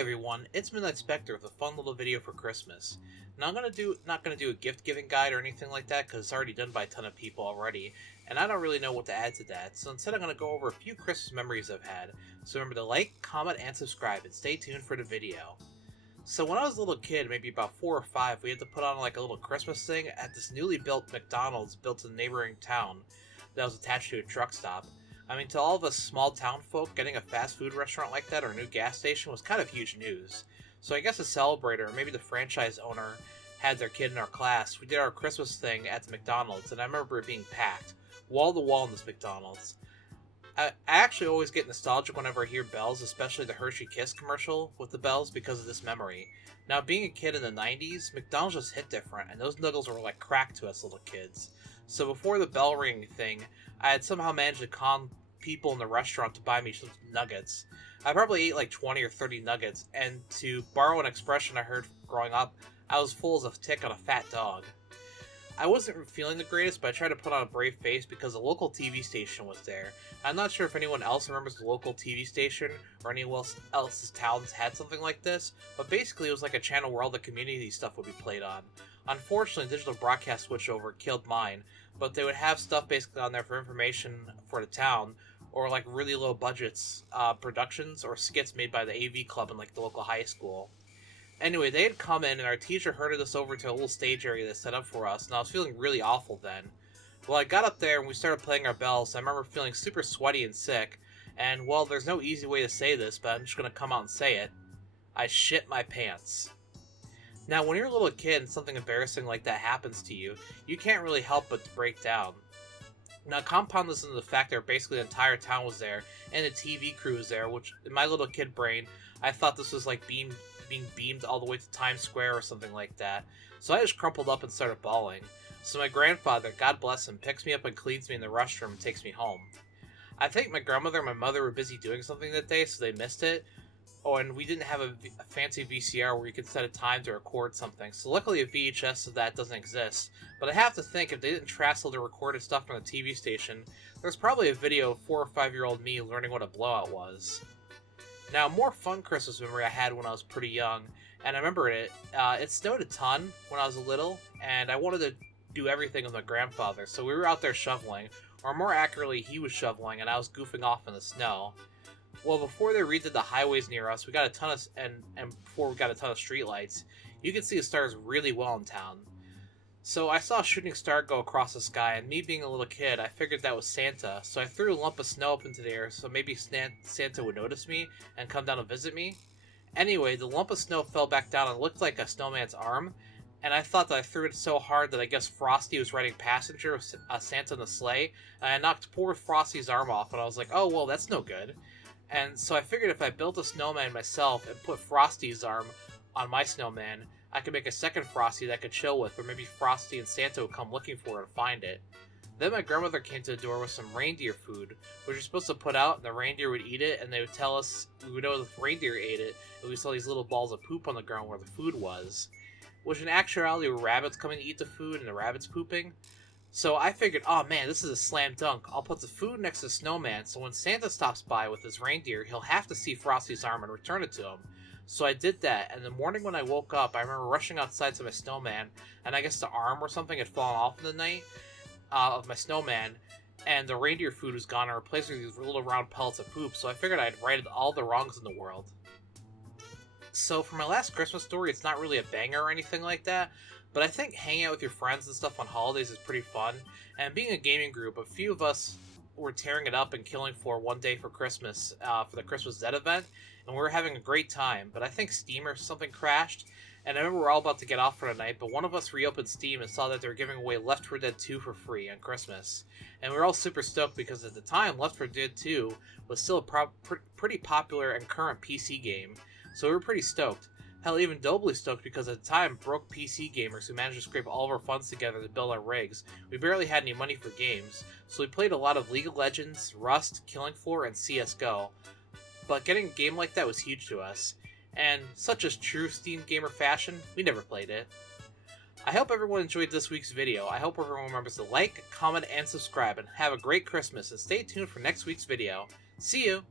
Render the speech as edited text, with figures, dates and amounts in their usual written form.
everyone, it's Midnight Spectre with a fun little video for Christmas. Now not gonna do a gift giving guide or anything like that because it's already done by a ton of people already, and I don't really know what to add to that. So instead, I'm gonna go over a few Christmas memories I've had. So remember to like, comment, and subscribe, and stay tuned for the video. So when I was a little kid, maybe about 4 or 5, we had to put on like a little Christmas thing at this newly built McDonald's built in a neighboring town that was attached to a truck stop. I mean, to all of us small town folk, getting a fast food restaurant like that or a new gas station was kind of huge news. So I guess the celebrator, or maybe the franchise owner, had their kid in our class. We did our Christmas thing at the McDonald's, and I remember it being packed, wall to wall in this McDonald's. I actually always get nostalgic whenever I hear bells, especially the Hershey Kiss commercial with the bells because of this memory. Now, being a kid in the 90s, McDonald's just hit different, and those noodles were like crack to us little kids. So before the bell ringing thing, I had somehow managed to con people in the restaurant to buy me some nuggets. I probably ate like 20 or 30 nuggets, and to borrow an expression I heard growing up, I was full as a tick on a fat dog. I wasn't feeling the greatest, but I tried to put on a brave face because a local TV station was there. I'm not sure if anyone else remembers the local TV station or anyone else's towns had something like this, but basically it was like a channel where all the community stuff would be played on. Unfortunately, digital broadcast switchover killed mine, but they would have stuff basically on there for information for the town, or like really low budgets productions or skits made by the AV club in like the local high school. Anyway, they had come in and our teacher herded us over to a little stage area they set up for us, and I was feeling really awful then. Well, I got up there and we started playing our bells. I remember feeling super sweaty and sick, and well, there's no easy way to say this, but I'm just going to come out and say it. I shit my pants. Now, when you're a little kid and something embarrassing like that happens to you, you can't really help but to break down. Now, compound this into the fact that basically the entire town was there, and the TV crew was there, which, in my little kid brain, I thought this was like being beamed all the way to Times Square or something like that. So I just crumpled up and started bawling. So my grandfather, God bless him, picks me up and cleans me in the restroom and takes me home. I think my grandmother and my mother were busy doing something that day, so they missed it. Oh, and we didn't have a fancy VCR where you could set a time to record something, so luckily a VHS of that doesn't exist. But I have to think, if they didn't trassel the recorded stuff from the TV station, there's probably a video of 4 or 5-year-old me learning what a blowout was. Now, a more fun Christmas memory I had when I was pretty young, and I remember it snowed a ton when I was little, and I wanted to do everything with my grandfather, so we were out there shoveling, or more accurately, he was shoveling, and I was goofing off in the snow. Well, before they redid the highways near us, we got a ton of, and before we got a ton of streetlights, you could see the stars really well in town. So I saw a shooting star go across the sky, and me being a little kid, I figured that was Santa, so I threw a lump of snow up into the air so maybe Santa would notice me and come down and visit me. Anyway, the lump of snow fell back down and looked like a snowman's arm, and I thought that I threw it so hard that I guess Frosty was riding passenger with Santa in the sleigh, and I knocked poor Frosty's arm off, and I was like, oh, well, that's no good. And so I figured if I built a snowman myself and put Frosty's arm on my snowman, I could make a second Frosty that I could chill with, or maybe Frosty and Santa would come looking for it and find it. Then my grandmother came to the door with some reindeer food, which you're supposed to put out, and the reindeer would eat it, and they would tell us, we would know if the reindeer ate it, and we saw these little balls of poop on the ground where the food was. Which in actuality were rabbits coming to eat the food, and the rabbits pooping. So I figured, oh man, this is a slam dunk. I'll put the food next to the snowman, so when Santa stops by with his reindeer, he'll have to see Frosty's arm and return it to him. So I did that, and the morning when I woke up, I remember rushing outside to my snowman, and I guess the arm or something had fallen off in the night of my snowman, and the reindeer food was gone and replaced with these little round pellets of poop, so I figured I'd righted all the wrongs in the world. So for my last Christmas story, it's not really a banger or anything like that, but I think hanging out with your friends and stuff on holidays is pretty fun, and being a gaming group, a few of us were tearing it up and killing for one day for Christmas, for the Christmas Dead event, and we were having a great time, but I think Steam or something crashed, and I remember we were all about to get off for the night, but one of us reopened Steam and saw that they were giving away Left 4 Dead 2 for free on Christmas, and we were all super stoked because at the time, Left 4 Dead 2 was still a pretty popular and current PC game, so we were pretty stoked. Hell, even doubly stoked because at the time, broke PC gamers who managed to scrape all of our funds together to build our rigs, we barely had any money for games, so we played a lot of League of Legends, Rust, Killing Floor, and CSGO. But getting a game like that was huge to us, and such as true Steam gamer fashion, we never played it. I hope everyone enjoyed this week's video. I hope everyone remembers to like, comment, and subscribe, and have a great Christmas, and stay tuned for next week's video. See you!